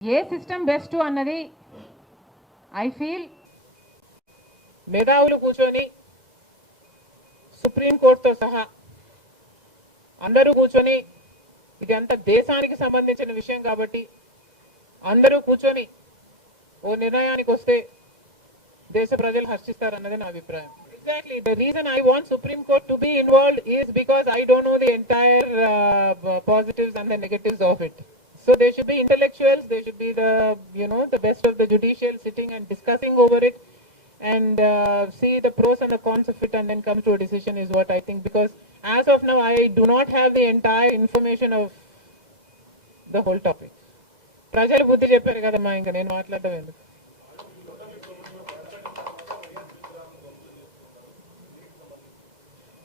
ఏ system best అన్నది I feel మేధావులు కూర్చొని సుప్రీంకోర్టుతో సహా అందరూ కూర్చొని ఇది అంత దేశానికి సంబంధించిన విషయం కాబట్టి అందరూ కూర్చొని ఓ నిర్ణయానికి వస్తే దేశ ప్రజలు హర్షిస్తారన్నది నా అభిప్రాయం. Exactly the reason I want supreme court to be involved is because I don't know the entire positives and the negatives of it So they should be intellectuals, they should be the, you know, the best of the judicial sitting and discussing over it and uh, see the pros and the cons of it and then come to a decision is what I think because as of now I do not have the entire information of the whole topic. ప్రజలు బుద్ధి చెప్పారు కదమ్మా ఇంకా నేను మాట్లాడడం ఎందుకు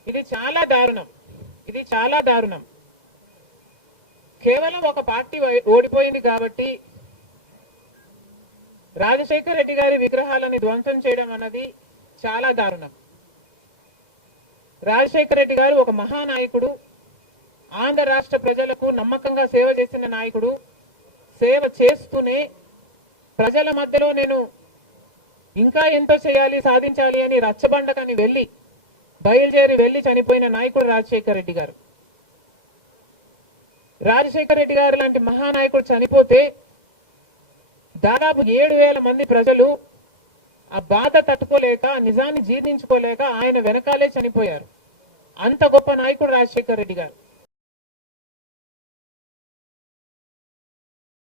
ఇది చాలా దారుణం ఇది చాలా దారుణం కేవలం ఒక పార్టీ ఓడిపోయింది కాబట్టి రాజశేఖర రెడ్డి గారి విగ్రహాలను ధ్వంసం చేయడం అన్నది చాలా దారుణం. రాజశేఖర రెడ్డి గారు ఒక మహానాయకుడు ఆంధ్ర రాష్ట్ర ప్రజలకు నమ్మకంగా సేవ చేసిన నాయకుడు. సేవ చేస్తూనే ప్రజల మధ్యలో నేను ఇంకా ఎంతో చేయాలి సాధించాలి అని రచ్చబండకని వెళ్ళి బయలుదేరి వెళ్ళి చనిపోయిన నాయకుడు రాజశేఖర రెడ్డి గారు. రాజశేఖర రెడ్డి గారు లాంటి మహానాయకుడు చనిపోతే దాదాపు ఏడు వేల మంది ప్రజలు ఆ బాధ తట్టుకోలేక నిజాన్ని జీర్ణించుకోలేక ఆయన వెనకాలే చనిపోయారు. అంత గొప్ప నాయకుడు రాజశేఖర్ రెడ్డి గారు.